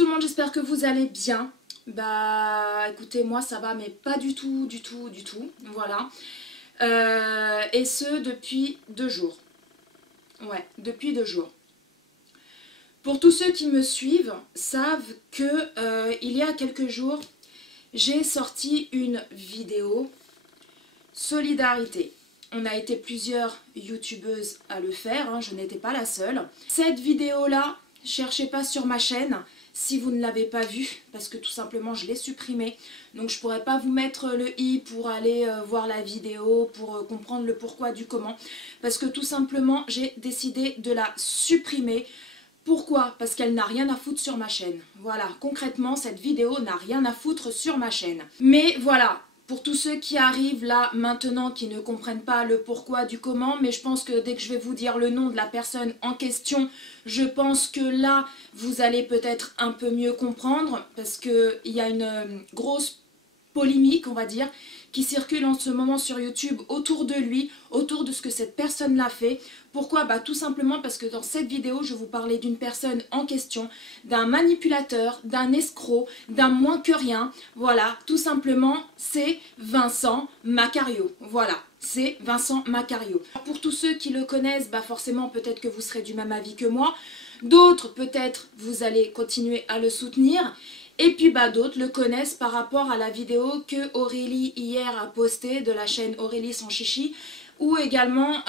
tout le monde, j'espère que vous allez bien. Bah écoutez, moi ça va, mais pas du tout, voilà. Et ce, depuis 2 jours. Ouais, depuis 2 jours. Pour tous ceux qui me suivent, savent que il y a quelques jours, j'ai sorti une vidéo solidarité. On a été plusieurs youtubeuses à le faire, hein, je n'étais pas la seule. Cette vidéo-là, cherchez pas sur ma chaîne si vous ne l'avez pas vue, parce que tout simplement je l'ai supprimée. Donc je pourrais pas vous mettre le i pour aller voir la vidéo, pour comprendre le pourquoi du comment. Parce que tout simplement j'ai décidé de la supprimer. Pourquoi? Parce qu'elle n'a rien à foutre sur ma chaîne. Voilà, concrètement cette vidéo n'a rien à foutre sur ma chaîne. Mais voilà. Pour tous ceux qui arrivent là maintenant, qui ne comprennent pas le pourquoi du comment, mais je pense que dès que je vais vous dire le nom de la personne en question, je pense que là, vous allez peut-être un peu mieux comprendre, parce qu'il y a une grosse polémique, on va dire, qui circule en ce moment sur YouTube autour de lui, autour de ce que cette personne-là fait. Pourquoi? Bah tout simplement parce que dans cette vidéo, je vous parlais d'une personne en question, d'un manipulateur, d'un escroc, d'un moins que rien. Voilà, tout simplement, c'est Vincent Macario. Voilà, c'est Vincent Macario. Pour tous ceux qui le connaissent, bah forcément, peut-être que vous serez du même avis que moi. D'autres, peut-être, vous allez continuer à le soutenir. Et puis bah d'autres le connaissent par rapport à la vidéo que Aurélie hier a postée de la chaîne Aurélie sans chichi, ou également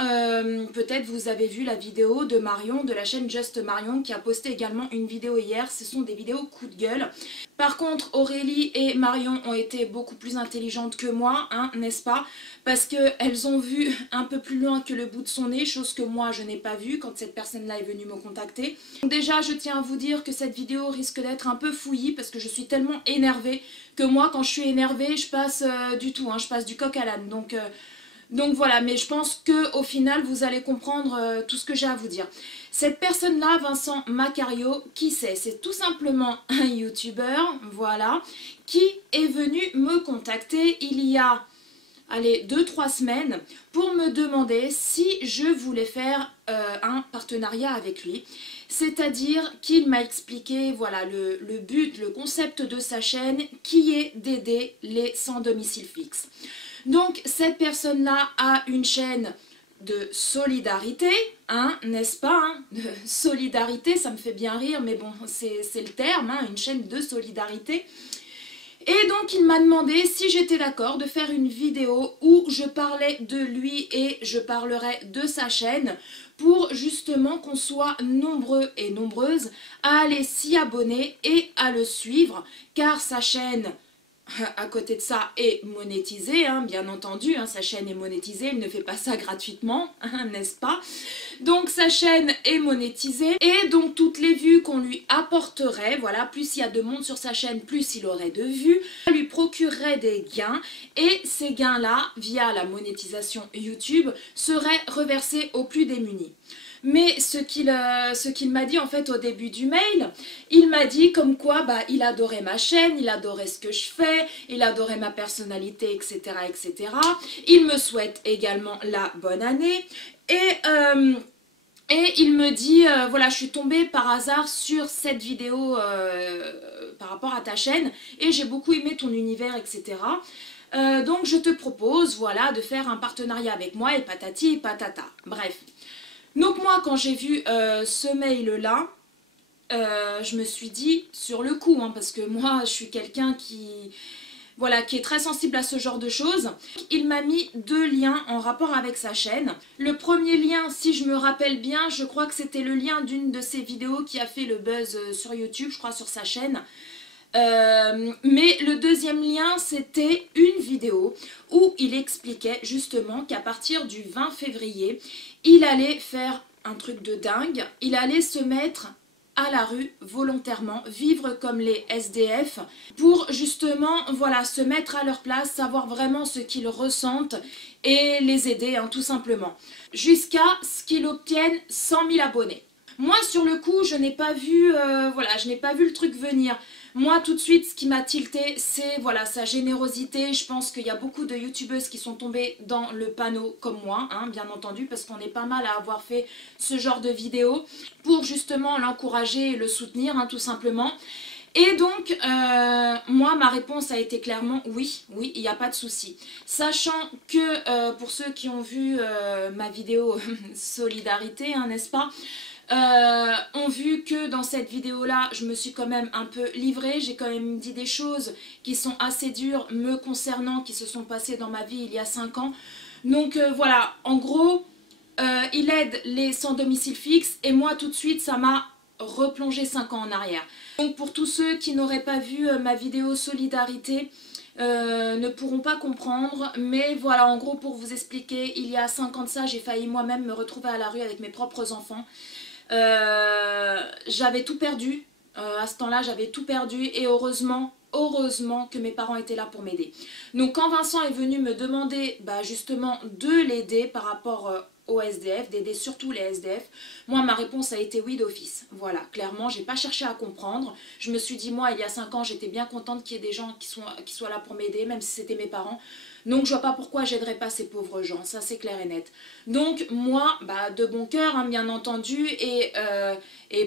peut-être vous avez vu la vidéo de Marion de la chaîne Just Marion qui a posté également une vidéo hier. Ce sont des vidéos coup de gueule. Par contre Aurélie et Marion ont été beaucoup plus intelligentes que moi, hein, n'est-ce pas? Parce qu'elles ont vu un peu plus loin que le bout de son nez, chose que moi je n'ai pas vue quand cette personne-là est venue me contacter. Donc déjà je tiens à vous dire que cette vidéo risque d'être un peu fouillie parce que je suis tellement énervée que moi quand je suis énervée je passe du tout, hein, je passe du coq à l'âne. Donc voilà, mais je pense qu'au final, vous allez comprendre tout ce que j'ai à vous dire. Cette personne-là, Vincent Macario, qui c'est? C'est tout simplement un youtubeur, voilà, qui est venu me contacter il y a, allez, 2-3 semaines pour me demander si je voulais faire un partenariat avec lui. C'est-à-dire qu'il m'a expliqué, voilà, le but, le concept de sa chaîne, qui est d'aider les sans domicile fixe. Donc cette personne-là a une chaîne de solidarité, hein, n'est-ce pas, hein, de solidarité, ça me fait bien rire, mais bon, c'est le terme, hein, une chaîne de solidarité. Et donc il m'a demandé si j'étais d'accord de faire une vidéo où je parlais de lui et je parlerais de sa chaîne pour justement qu'on soit nombreux et nombreuses à aller s'y abonner et à le suivre, car sa chaîne, à côté de ça, est monétisée, hein, bien entendu, hein, sa chaîne est monétisée, il ne fait pas ça gratuitement, hein, n'est-ce pas? Donc sa chaîne est monétisée et donc toutes les vues qu'on lui apporterait, voilà, plus il y a de monde sur sa chaîne, plus il aurait de vues, ça lui procurerait des gains et ces gains-là, via la monétisation YouTube, seraient reversés aux plus démunis. Mais ce qu'il m'a dit en fait au début du mail, il m'a dit comme quoi bah, il adorait ma chaîne, il adorait ce que je fais, il adorait ma personnalité, etc. etc. Il me souhaite également la bonne année et il me dit, voilà, je suis tombée par hasard sur cette vidéo par rapport à ta chaîne et j'ai beaucoup aimé ton univers, etc. Donc je te propose, voilà, de faire un partenariat avec moi et patati et patata. Bref. Donc moi, quand j'ai vu ce mail-là, je me suis dit, sur le coup, hein, parce que moi, je suis quelqu'un qui, voilà, qui est très sensible à ce genre de choses. Il m'a mis 2 liens en rapport avec sa chaîne. Le premier lien, si je me rappelle bien, je crois que c'était le lien d'une de ses vidéos qui a fait le buzz sur YouTube, je crois sur sa chaîne. Mais le deuxième lien, c'était une vidéo où il expliquait justement qu'à partir du 20 février, il allait faire un truc de dingue, il allait se mettre à la rue volontairement, vivre comme les SDF, pour justement, voilà, se mettre à leur place, savoir vraiment ce qu'ils ressentent et les aider, hein, tout simplement, jusqu'à ce qu'il obtienne 100 000 abonnés. Moi, sur le coup, je n'ai pas vu, voilà, je n'ai pas vu le truc venir. Moi, tout de suite, ce qui m'a tilté, c'est voilà, sa générosité. Je pense qu'il y a beaucoup de youtubeuses qui sont tombées dans le panneau comme moi, hein, bien entendu, parce qu'on est pas mal à avoir fait ce genre de vidéos pour justement l'encourager et le soutenir, hein, tout simplement. Et donc, moi, ma réponse a été clairement oui, oui, il n'y a pas de souci. Sachant que pour ceux qui ont vu ma vidéo solidarité, hein, n'est-ce pas, ont vu que dans cette vidéo-là, je me suis quand même un peu livrée. J'ai quand même dit des choses qui sont assez dures me concernant, qui se sont passées dans ma vie il y a 5 ans. Donc voilà, en gros, il aide les sans domicile fixe et moi tout de suite, ça m'a replongé 5 ans en arrière. Donc pour tous ceux qui n'auraient pas vu ma vidéo solidarité, ne pourront pas comprendre, mais voilà, en gros pour vous expliquer, il y a 5 ans de ça, j'ai failli moi-même me retrouver à la rue avec mes propres enfants. J'avais tout perdu, à ce temps-là j'avais tout perdu et heureusement que mes parents étaient là pour m'aider. Donc quand Vincent est venu me demander justement de l'aider par rapport aux SDF, d'aider surtout les SDF, moi ma réponse a été oui d'office. Voilà, clairement, j'ai pas cherché à comprendre. Je me suis dit, moi il y a 5 ans, j'étais bien contente qu'il y ait des gens qui soient là pour m'aider, même si c'était mes parents. Donc je vois pas pourquoi j'aiderais pas ces pauvres gens, ça c'est clair et net. Donc moi, de bon cœur, hein, bien entendu, et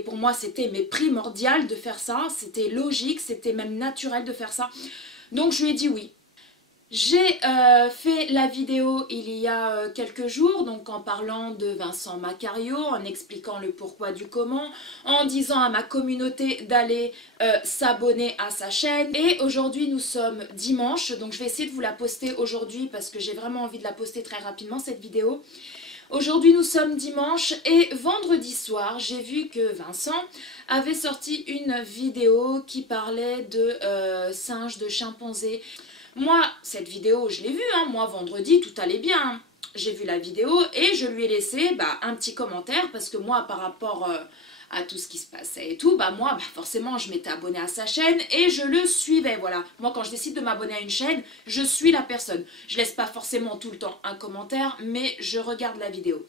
pour moi c'était primordial de faire ça, c'était logique, c'était même naturel de faire ça. Donc je lui ai dit oui. J'ai fait la vidéo il y a quelques jours, donc en parlant de Vincent Macario, en expliquant le pourquoi du comment, en disant à ma communauté d'aller s'abonner à sa chaîne. Et aujourd'hui nous sommes dimanche, donc je vais essayer de vous la poster aujourd'hui parce que j'ai vraiment envie de la poster très rapidement cette vidéo. Aujourd'hui nous sommes dimanche et vendredi soir j'ai vu que Vincent avait sorti une vidéo qui parlait de singes, de chimpanzés. Moi, cette vidéo, je l'ai vue, hein. Moi, vendredi, tout allait bien. J'ai vu la vidéo et je lui ai laissé un petit commentaire parce que moi, par rapport à tout ce qui se passait et tout, moi, forcément, je m'étais abonnée à sa chaîne et je le suivais, voilà. Moi, quand je décide de m'abonner à une chaîne, je suis la personne. Je laisse pas forcément tout le temps un commentaire, mais je regarde la vidéo.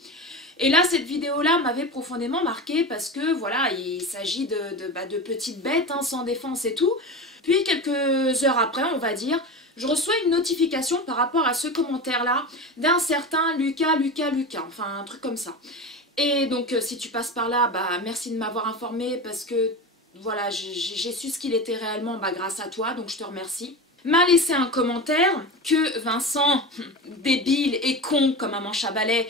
Et là, cette vidéo-là m'avait profondément marquée parce que, voilà, il s'agit de petites bêtes, hein, sans défense et tout. Puis, quelques heures après, on va dire, je reçois une notification par rapport à ce commentaire-là d'un certain Lucas, enfin un truc comme ça. Et donc si tu passes par là, merci de m'avoir informé parce que voilà, j'ai su ce qu'il était réellement grâce à toi, donc je te remercie. M'a laissé un commentaire que Vincent, débile et con comme un manche à balai,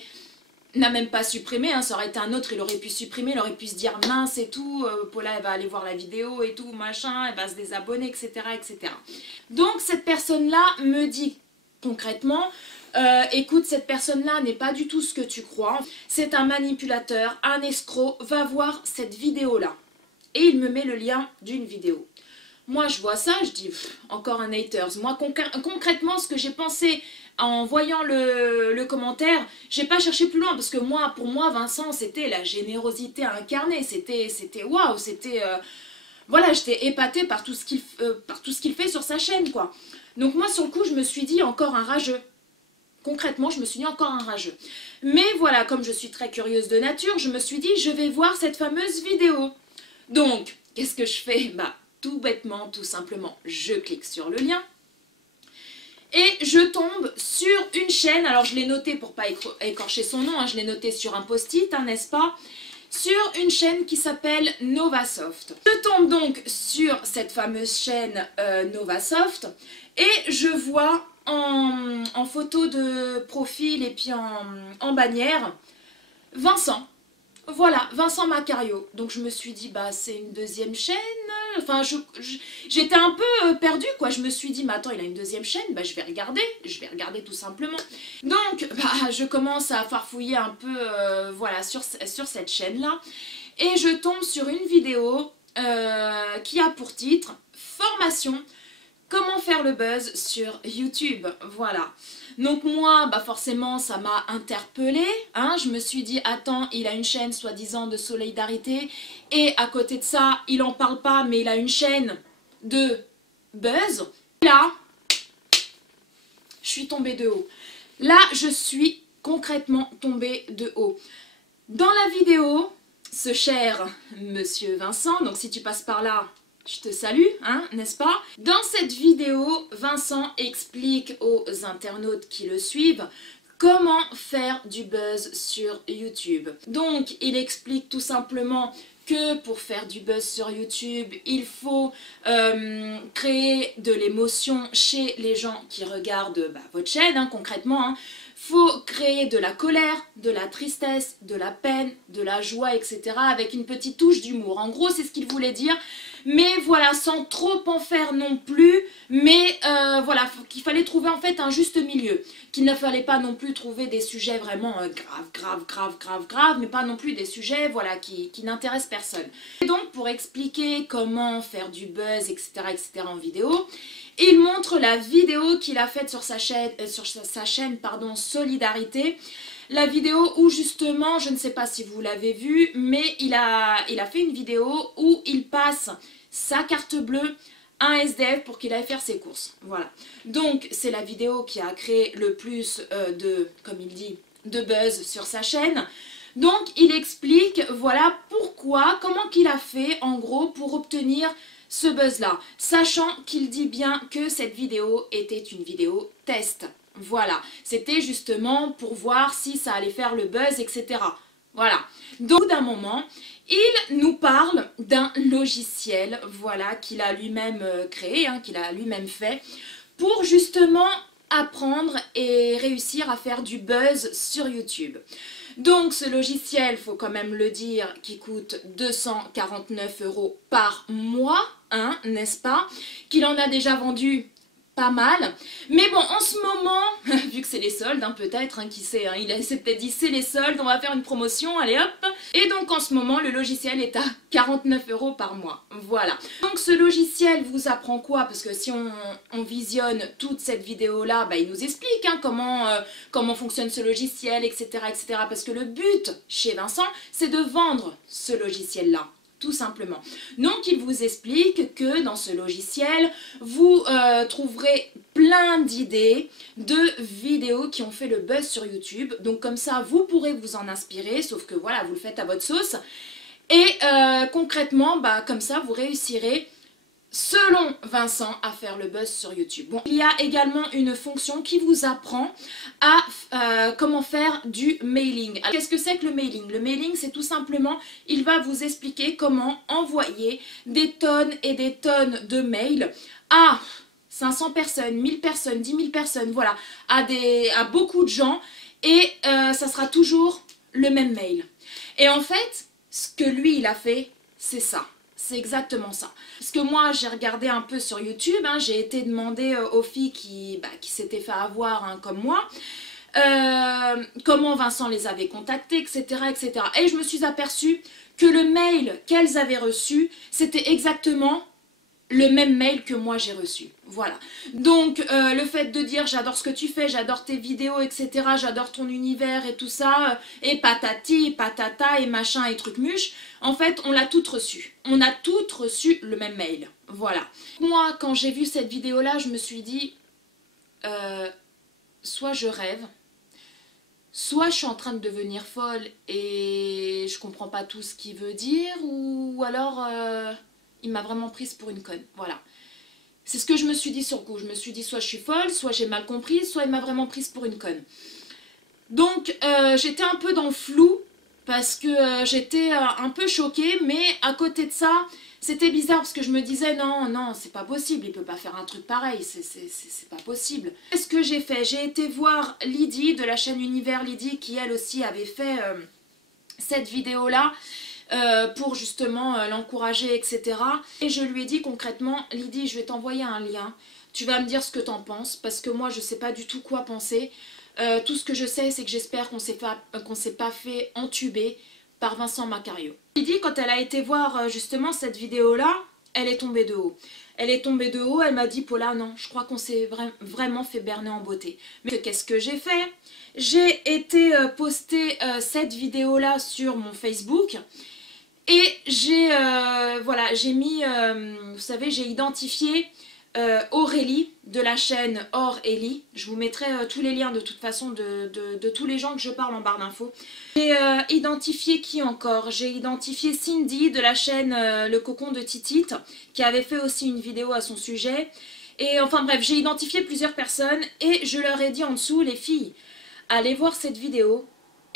n'a même pas supprimé, hein. Ça aurait été un autre, il aurait pu supprimer, il aurait pu se dire mince et tout, Paula elle va aller voir la vidéo et tout, machin, elle va se désabonner, etc. etc. Donc cette personne-là me dit concrètement, écoute, cette personne-là n'est pas du tout ce que tu crois, c'est un manipulateur, un escroc, va voir cette vidéo-là. Et il me met le lien d'une vidéo. Moi je vois ça, je dis, encore un haters. Moi concrètement ce que j'ai pensé en voyant le commentaire, j'ai pas cherché plus loin parce que moi, pour moi, Vincent, c'était la générosité incarnée, c'était waouh, c'était voilà, j'étais épatée par tout ce qu'il fait sur sa chaîne, quoi. Donc moi, sur le coup, je me suis dit encore un rageux. Concrètement, je me suis dit encore un rageux. Mais voilà, comme je suis très curieuse de nature, je me suis dit, je vais voir cette fameuse vidéo. Donc, qu'est-ce que je fais? Tout bêtement, tout simplement, je clique sur le lien. Et je tombe sur une chaîne, alors je l'ai noté pour pas écorcher son nom, hein, je l'ai noté sur un post-it, hein, n'est-ce pas? Sur une chaîne qui s'appelle Novasoft. Je tombe donc sur cette fameuse chaîne Novasoft et je vois en photo de profil et puis en bannière Vincent. Voilà, Vincent Macario. Donc je me suis dit, c'est une deuxième chaîne. Enfin, j'étais un peu perdue, quoi. Je me suis dit, mais attends, il a une deuxième chaîne, je vais regarder tout simplement. Donc, je commence à farfouiller un peu, voilà, sur cette chaîne-là. Et je tombe sur une vidéo qui a pour titre « Formation, comment faire le buzz sur YouTube ». Voilà. Donc moi, forcément, ça m'a interpellée, hein. Je me suis dit, attends, il a une chaîne soi-disant de solidarité, et à côté de ça, il en parle pas, mais il a une chaîne de buzz. Là, je suis tombée de haut. Là, je suis concrètement tombée de haut. Dans la vidéo, ce cher monsieur Vincent, donc si tu passes par là, je te salue, hein, n'est-ce pas? Dans cette vidéo, Vincent explique aux internautes qui le suivent comment faire du buzz sur YouTube. Donc, il explique tout simplement que pour faire du buzz sur YouTube, il faut créer de l'émotion chez les gens qui regardent votre chaîne, hein, concrètement. Hein. Faut créer de la colère, de la tristesse, de la peine, de la joie, etc. avec une petite touche d'humour. En gros, c'est ce qu'il voulait dire. Mais voilà, sans trop en faire non plus. Mais voilà, qu'il fallait trouver en fait un juste milieu. Qu'il ne fallait pas non plus trouver des sujets vraiment graves, mais pas non plus des sujets voilà, qui n'intéressent personne. Et donc, pour expliquer comment faire du buzz, etc. en vidéo, il montre la vidéo qu'il a faite sur sa chaîne, Solidarité. La vidéo où justement, je ne sais pas si vous l'avez vu, mais il a fait une vidéo où il passe sa carte bleue à un SDF pour qu'il aille faire ses courses. Voilà. Donc c'est la vidéo qui a créé le plus comme il dit, de buzz sur sa chaîne. Donc il explique, voilà pourquoi, comment qu'il a fait en gros pour obtenir ce buzz là, sachant qu'il dit bien que cette vidéo était une vidéo test. Voilà, c'était justement pour voir si ça allait faire le buzz, etc. Voilà, donc d'un moment, il nous parle d'un logiciel, voilà, qu'il a lui-même créé, hein, qu'il a lui-même fait, pour justement apprendre et réussir à faire du buzz sur YouTube. Donc ce logiciel, faut quand même le dire, qui coûte 249 € par mois, hein, n'est-ce pas? Qu'il en a déjà vendu pas mal. Mais bon, en ce moment, vu que c'est les soldes, hein, peut-être, hein, qui sait, hein, il s'est peut-être dit c'est les soldes, on va faire une promotion, allez hop. Et donc en ce moment, le logiciel est à 49 € par mois. Voilà. Donc ce logiciel vous apprend quoi? Parce que si on visionne toute cette vidéo-là, il nous explique hein, comment fonctionne ce logiciel, etc., etc. Parce que le but chez Vincent, c'est de vendre ce logiciel-là. Tout simplement. Donc il vous explique que dans ce logiciel, vous trouverez plein d'idées de vidéos qui ont fait le buzz sur YouTube. Donc comme ça, vous pourrez vous en inspirer, sauf que voilà, vous le faites à votre sauce. Et concrètement, comme ça, vous réussirez, selon Vincent, à faire le buzz sur YouTube. Bon, il y a également une fonction qui vous apprend à comment faire du mailing. Qu'est-ce que c'est que le mailing? Le mailing, c'est tout simplement, il va vous expliquer comment envoyer des tonnes et des tonnes de mails à 500 personnes, 1000 personnes, 10 000 personnes, voilà, à beaucoup de gens, et ça sera toujours le même mail. Et en fait, ce que lui, il a fait, c'est ça. C'est exactement ça. Parce que moi, j'ai regardé un peu sur YouTube, hein, j'ai été demander aux filles qui s'étaient fait avoir hein, comme moi, comment Vincent les avait contactées, etc., etc. Et je me suis aperçue que le mail qu'elles avaient reçu, c'était exactement le même mail que moi j'ai reçu. Voilà. Donc le fait de dire j'adore ce que tu fais, j'adore tes vidéos, etc., j'adore ton univers et tout ça, et patati, patata, et machin, et truc muche, en fait on l'a toutes reçu. On a toutes reçu le même mail. Voilà. Moi quand j'ai vu cette vidéo là, je me suis dit soit je rêve, soit je suis en train de devenir folle et je comprends pas tout ce qu'il veut dire, ou alors il m'a vraiment prise pour une conne, voilà. C'est ce que je me suis dit sur le coup, je me suis dit soit je suis folle, soit j'ai mal compris, soit il m'a vraiment prise pour une conne. Donc j'étais un peu dans le flou, parce que j'étais un peu choquée, mais à côté de ça, c'était bizarre, parce que je me disais non, non, c'est pas possible, il peut pas faire un truc pareil, c'est pas possible. Qu'est-ce que j'ai fait? J'ai été voir Lydie, de la chaîne Univers Lydie, qui elle aussi avait fait cette vidéo-là, pour justement l'encourager, etc. Et je lui ai dit concrètement, Lydie, je vais t'envoyer un lien, tu vas me dire ce que t'en penses, parce que moi je sais pas du tout quoi penser. Tout ce que je sais, c'est que j'espère qu'on s'est pas fait entuber par Vincent Macario. Lydie, quand elle a été voir justement cette vidéo-là, elle est tombée de haut. Elle est tombée de haut, elle m'a dit, Paula, non, je crois qu'on s'est vraiment fait berner en beauté. Mais qu'est-ce que j'ai fait? J'ai été poster cette vidéo-là sur mon Facebook. Et j'ai mis, vous savez, j'ai identifié Aurélie de la chaîne Aurélie. Je vous mettrai tous les liens de toute façon de tous les gens que je parle en barre d'infos. J'ai identifié qui encore? J'ai identifié Cindy de la chaîne Le Cocon de Titite, qui avait fait aussi une vidéo à son sujet. Et enfin bref, j'ai identifié plusieurs personnes et je leur ai dit en dessous, les filles, allez voir cette vidéo.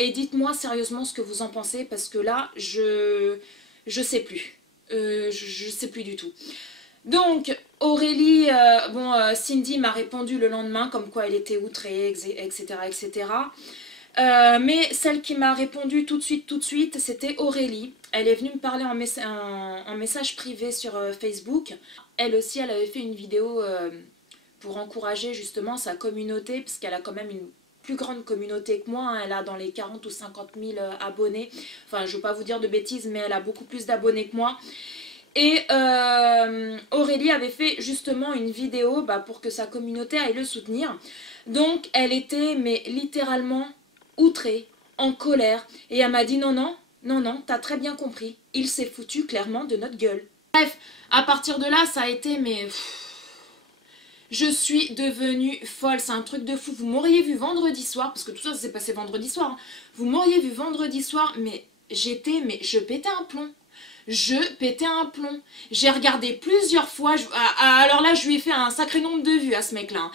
Et dites-moi sérieusement ce que vous en pensez, parce que là, je Je sais plus. Je sais plus du tout. Donc, Aurélie, Cindy m'a répondu le lendemain, comme quoi elle était outrée, etc., etc. Mais celle qui m'a répondu tout de suite, c'était Aurélie. Elle est venue me parler en message privé sur Facebook. Elle aussi, elle avait fait une vidéo pour encourager justement sa communauté, parce qu'elle a quand même une plus grande communauté que moi, hein. Elle a dans les 40 ou 50 000 abonnés. Enfin, je ne veux pas vous dire de bêtises, mais elle a beaucoup plus d'abonnés que moi. Et Aurélie avait fait justement une vidéo pour que sa communauté aille le soutenir. Donc, elle était mais littéralement outrée, en colère. Et elle m'a dit non, non, non, non, t'as très bien compris. Il s'est foutu clairement de notre gueule. Bref, à partir de là, ça a été mais... Je suis devenue folle, c'est un truc de fou. Vous m'auriez vu vendredi soir, parce que tout ça s'est passé vendredi soir. Hein. Vous m'auriez vu vendredi soir, mais je pétais un plomb. Je pétais un plomb. J'ai regardé plusieurs fois. Alors là, je lui ai fait un sacré nombre de vues à ce mec-là.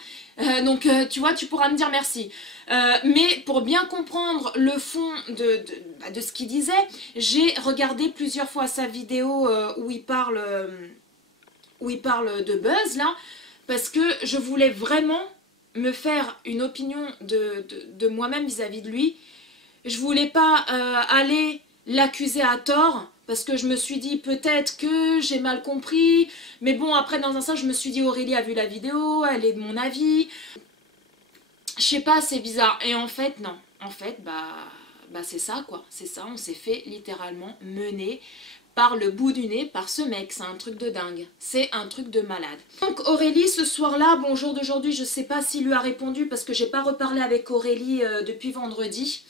Donc, tu vois, tu pourras me dire merci. Mais pour bien comprendre le fond de ce qu'il disait, j'ai regardé plusieurs fois sa vidéo où il parle de Buzz, là. Parce que je voulais vraiment me faire une opinion de moi-même vis-à-vis de lui. Je voulais pas aller l'accuser à tort, parce que je me suis dit peut-être que j'ai mal compris. Mais bon, après dans un sens, je me suis dit Aurélie a vu la vidéo, elle est de mon avis. Je sais pas, c'est bizarre. Et en fait, non. En fait, c'est ça quoi. C'est ça, on s'est fait littéralement mener par le bout du nez par ce mec, c'est un truc de dingue, c'est un truc de malade. Donc Aurélie ce soir-là, bon jour d'aujourd'hui, je sais pas s'il lui a répondu parce que j'ai pas reparlé avec Aurélie depuis vendredi.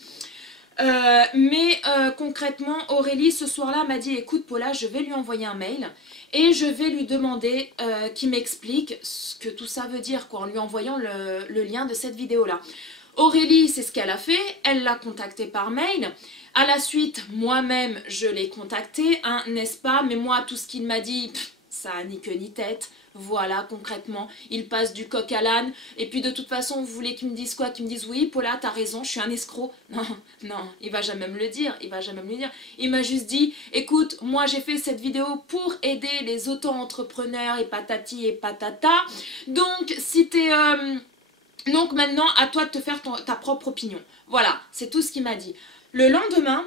Mais concrètement, Aurélie ce soir-là m'a dit écoute Paula, je vais lui envoyer un mail et je vais lui demander qu'il m'explique ce que tout ça veut dire quoi, en lui envoyant le lien de cette vidéo-là. Aurélie, c'est ce qu'elle a fait, elle l'a contacté par mail. À la suite, moi-même, je l'ai contacté, hein, n'est-ce pas? Mais moi, tout ce qu'il m'a dit, ça a ni queue ni tête. Voilà, concrètement, il passe du coq à l'âne. Et puis de toute façon, vous voulez qu'il me dise quoi? Qu'il me dise oui, Paula, t'as raison, je suis un escroc. Non, non, il va jamais me le dire, il va jamais me le dire. Il m'a juste dit, écoute, moi j'ai fait cette vidéo pour aider les auto-entrepreneurs et patati et patata. Donc, si t'es... Donc maintenant, à toi de te faire ta propre opinion. Voilà, c'est tout ce qu'il m'a dit. Le lendemain,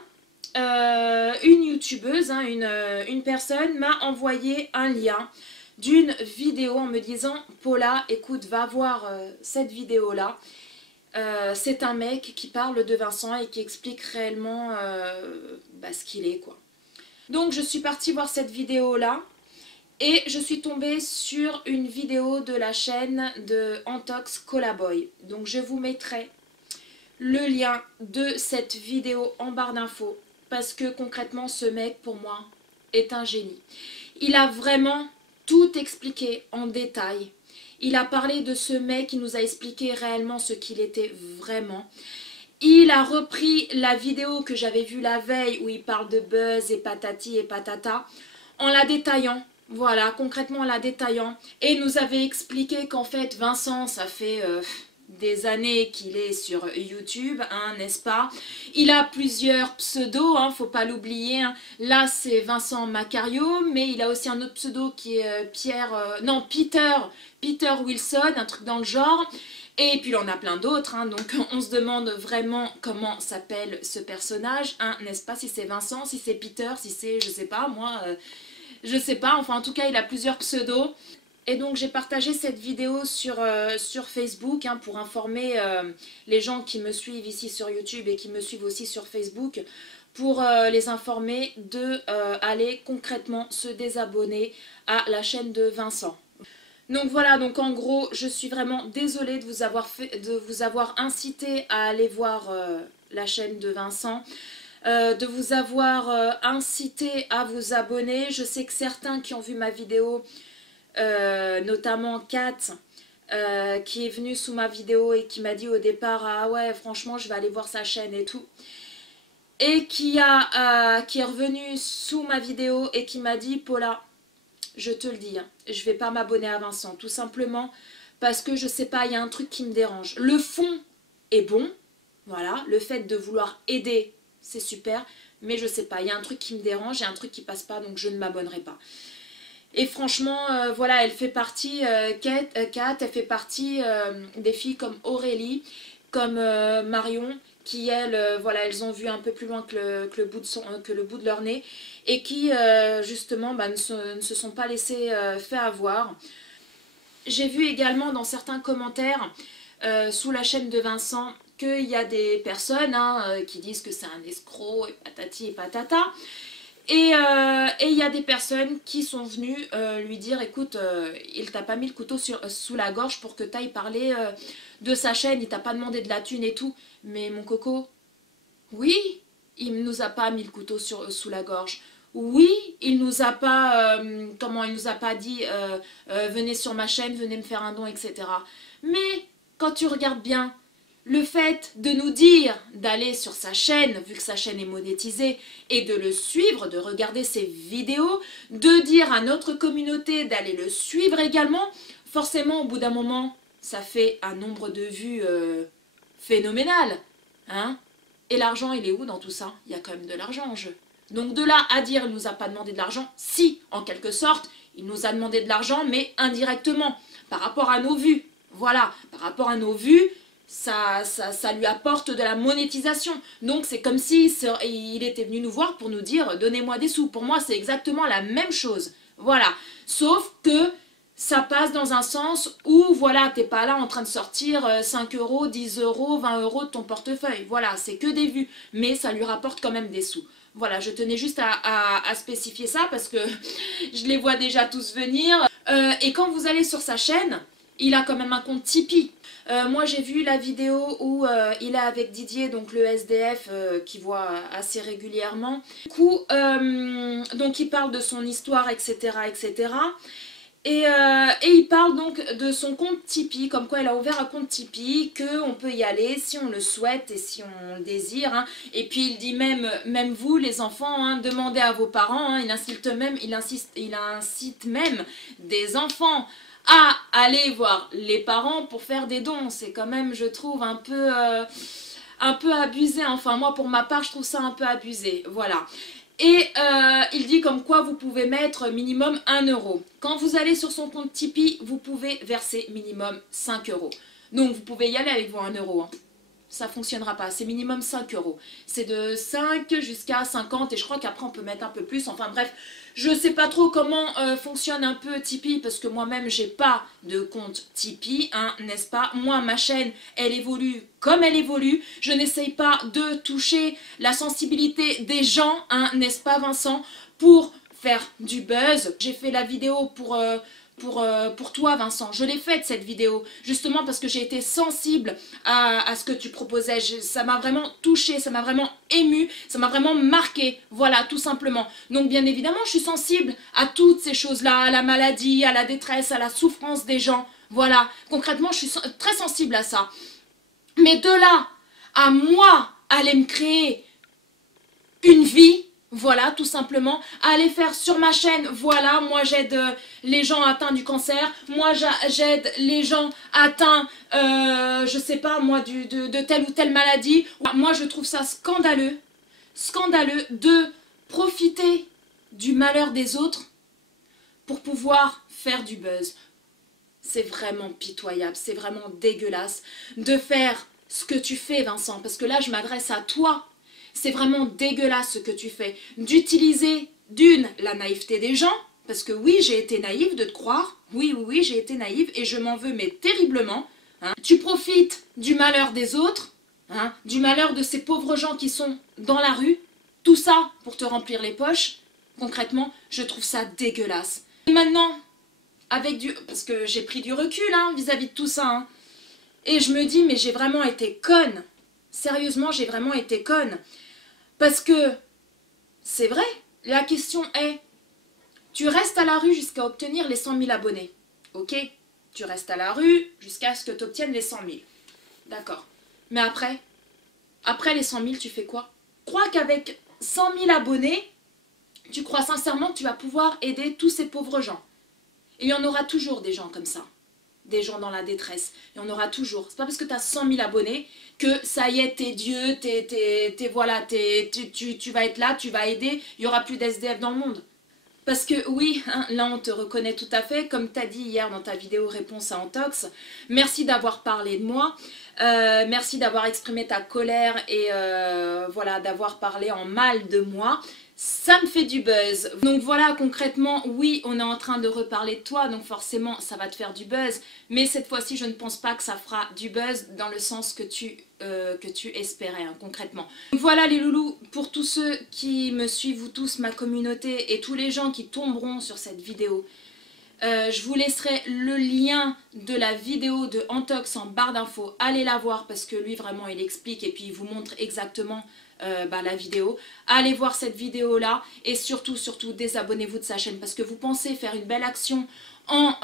une youtubeuse, hein, une personne m'a envoyé un lien d'une vidéo en me disant « Paula, écoute, va voir cette vidéo-là. C'est un mec qui parle de Vincent et qui explique réellement ce qu'il est, quoi. » Donc je suis partie voir cette vidéo-là. Et je suis tombée sur une vidéo de la chaîne de Antox Colaboy. Donc je vous mettrai le lien de cette vidéo en barre d'infos. Parce que concrètement, ce mec, pour moi, est un génie. Il a vraiment tout expliqué en détail. Il a parlé de ce mec, il nous a expliqué réellement ce qu'il était vraiment. Il a repris la vidéo que j'avais vue la veille où il parle de Buzz et patati et patata en la détaillant. Voilà, concrètement en la détaillant. Et nous avait expliqué qu'en fait, Vincent, ça fait des années qu'il est sur YouTube, hein, n'est-ce pas? Il a plusieurs pseudos, hein, faut pas l'oublier. Hein. Là, c'est Vincent Macario, mais il a aussi un autre pseudo qui est Peter Wilson, un truc dans le genre. Et puis il en a plein d'autres, hein, donc on se demande vraiment comment s'appelle ce personnage, hein, n'est-ce pas? Si c'est Vincent, si c'est Peter, si c'est, je sais pas, moi... je sais pas, enfin en tout cas il a plusieurs pseudos. Et donc j'ai partagé cette vidéo sur Facebook hein, pour informer les gens qui me suivent ici sur YouTube et qui me suivent aussi sur Facebook, pour les informer de aller concrètement se désabonner à la chaîne de Vincent. Donc voilà, donc en gros je suis vraiment désolée de vous avoir incité à aller voir la chaîne de Vincent. De vous avoir incité à vous abonner. Je sais que certains qui ont vu ma vidéo, notamment Kat, qui est venue sous ma vidéo et qui m'a dit au départ « Ah ouais, franchement, je vais aller voir sa chaîne et tout ». Et qui est revenu sous ma vidéo et qui m'a dit « Paula, je te le dis, hein, je vais pas m'abonner à Vincent, tout simplement parce que je sais pas, il y a un truc qui me dérange. Le fond est bon, voilà, le fait de vouloir aider, c'est super, Mais je sais pas, il y a un truc qui me dérange, il y a un truc qui passe pas, donc je ne m'abonnerai pas. Et franchement, voilà, elle fait partie, Kat, elle fait partie des filles comme Aurélie, comme Marion, qui elles, voilà, elles ont vu un peu plus loin que le bout de leur nez, et qui, justement, bah, ne se sont pas laissées faire avoir. J'ai vu également dans certains commentaires, sous la chaîne de Vincent, qu'il y a des personnes qui disent que c'est un escroc, et patati et patata. Et il y a des personnes qui sont venues lui dire, écoute, il t'a pas mis le couteau sous la gorge pour que tu ailles parler de sa chaîne, il t'a pas demandé de la thune et tout. Mais mon coco, oui, il nous a pas mis le couteau sous la gorge. Oui, il nous a pas, il nous a pas dit, venez sur ma chaîne, venez me faire un don, etc. Mais quand tu regardes bien, le fait de nous dire d'aller sur sa chaîne, vu que sa chaîne est monétisée, et de le suivre, de regarder ses vidéos, de dire à notre communauté d'aller le suivre également, forcément au bout d'un moment, ça fait un nombre de vues phénoménal. Hein? Et l'argent, il est où dans tout ça? Il y a quand même de l'argent en jeu. Donc de là à dire il ne nous a pas demandé de l'argent, si, en quelque sorte, il nous a demandé de l'argent, mais indirectement, par rapport à nos vues. Voilà, par rapport à nos vues, ça lui apporte de la monétisation. Donc c'est comme si il était venu nous voir pour nous dire donnez-moi des sous. Pour moi c'est exactement la même chose. Voilà. Sauf que ça passe dans un sens où voilà, t'es pas là en train de sortir 5 euros, 10 euros, 20 euros de ton portefeuille. Voilà, c'est que des vues. Mais ça lui rapporte quand même des sous. Voilà, je tenais juste à spécifier ça parce que je les vois déjà tous venir. Et quand vous allez sur sa chaîne, il a quand même un compte Tipeee. Moi j'ai vu la vidéo où il est avec Didier, donc le SDF qui voit assez régulièrement. Du coup, donc il parle de son histoire, etc. etc. Et il parle donc de son compte Tipeee, comme quoi il a ouvert un compte Tipeee, qu'on peut y aller si on le souhaite et si on le désire. Hein. Et puis il dit même vous les enfants, hein, demandez à vos parents, hein, il incite même des enfants à aller voir les parents pour faire des dons. C'est quand même, je trouve, un peu abusé. Enfin, moi, pour ma part, je trouve ça un peu abusé. Voilà. Et il dit comme quoi vous pouvez mettre minimum 1 euro. Quand vous allez sur son compte Tipeee, vous pouvez verser minimum 5 euros. Donc, vous pouvez y aller avec vos 1 euro. Hein. Ça ne fonctionnera pas. C'est minimum 5 euros. C'est de 5 jusqu'à 50 et je crois qu'après, on peut mettre un peu plus. Enfin, bref. Je sais pas trop comment fonctionne un peu Tipeee parce que moi-même j'ai pas de compte Tipeee, hein, n'est-ce pas? Moi ma chaîne elle évolue comme elle évolue, je n'essaye pas de toucher la sensibilité des gens, hein, n'est-ce pas Vincent? Pour faire du buzz. J'ai fait la vidéo pour toi Vincent, je l'ai faite cette vidéo, justement parce que j'ai été sensible à ce que tu proposais, ça m'a vraiment touchée, ça m'a vraiment émue, ça m'a vraiment marqué, voilà tout simplement. Donc bien évidemment je suis sensible à toutes ces choses-là, à la maladie, à la détresse, à la souffrance des gens, voilà, concrètement je suis très sensible à ça. Mais de là à moi aller me créer une vie, voilà, tout simplement, aller faire sur ma chaîne, voilà, moi j'aide les gens atteints du cancer, moi j'aide les gens atteints, je sais pas, moi, de telle ou telle maladie. Moi je trouve ça scandaleux, scandaleux de profiter du malheur des autres pour pouvoir faire du buzz. C'est vraiment pitoyable, c'est vraiment dégueulasse de faire ce que tu fais Vincent, parce que là je m'adresse à toi. C'est vraiment dégueulasse ce que tu fais. D'utiliser, la naïveté des gens, parce que oui, j'ai été naïve de te croire. Oui, j'ai été naïve et je m'en veux, mais terriblement. Hein. Tu profites du malheur des autres, hein, du malheur de ces pauvres gens qui sont dans la rue. Tout ça pour te remplir les poches. Concrètement, je trouve ça dégueulasse. Et maintenant, parce que j'ai pris du recul hein, vis-à-vis de tout ça. Hein, et je me dis, mais j'ai vraiment été conne. Sérieusement, j'ai vraiment été conne. Parce que, c'est vrai, la question est, tu restes à la rue jusqu'à obtenir les 100 000 abonnés. Ok, tu restes à la rue jusqu'à ce que tu obtiennes les 100 000. D'accord. Mais après les 100 000, tu fais quoi? Crois qu'avec 100 000 abonnés, tu crois sincèrement que tu vas pouvoir aider tous ces pauvres gens. Et il y en aura toujours des gens comme ça. des gens dans la détresse. Il y en aura toujours. C'est pas parce que tu as 100 000 abonnés que ça y est, t'es Dieu, voilà, tu vas être là, tu vas aider, il n'y aura plus d'SDF dans le monde. Parce que oui, hein, là on te reconnaît tout à fait, comme tu as dit hier dans ta vidéo réponse à Antox, merci d'avoir parlé de moi, merci d'avoir exprimé ta colère et voilà, d'avoir parlé en mal de moi. Ça me fait du buzz. Donc voilà, concrètement, oui, on est en train de reparler de toi, donc forcément, ça va te faire du buzz. Mais cette fois-ci, je ne pense pas que ça fera du buzz dans le sens que tu espérais, hein, concrètement. Donc voilà les loulous, pour tous ceux qui me suivent, vous tous, ma communauté, et tous les gens qui tomberont sur cette vidéo, je vous laisserai le lien de la vidéo de Antox en barre d'infos. Allez la voir parce que lui, vraiment, il explique et puis il vous montre exactement la vidéo. Allez voir cette vidéo là et surtout désabonnez-vous de sa chaîne parce que vous pensez faire une belle action en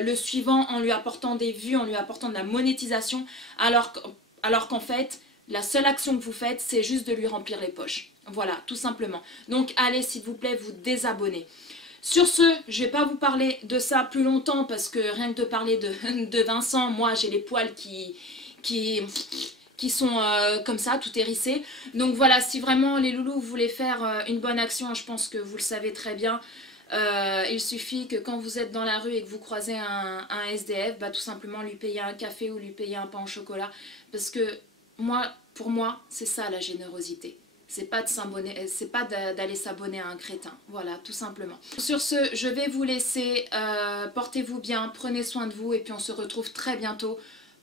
le suivant, en lui apportant des vues, en lui apportant de la monétisation, alors qu'en fait la seule action que vous faites c'est juste de lui remplir les poches. Voilà, tout simplement. Donc allez s'il vous plaît vous désabonner. Sur ce, je ne vais pas vous parler de ça plus longtemps parce que rien que de parler de Vincent, moi j'ai les poils qui sont comme ça, tout hérissés. Donc voilà, si vraiment les loulous voulaient faire une bonne action, je pense que vous le savez très bien, il suffit que quand vous êtes dans la rue et que vous croisez un SDF, bah, tout simplement lui payer un café ou lui payer un pain au chocolat. Parce que pour moi, c'est ça la générosité. C'est pas d'aller s'abonner à un crétin. Voilà, tout simplement. Sur ce, je vais vous laisser. Portez-vous bien, prenez soin de vous et puis on se retrouve très bientôt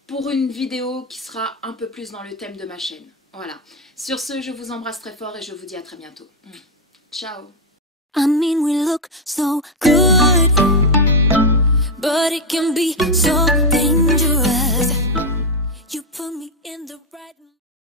pour une vidéo qui sera un peu plus dans le thème de ma chaîne. Voilà. Sur ce, je vous embrasse très fort et je vous dis à très bientôt. Ciao. I mean, we look so good, but it can be so dangerous. You put me in the right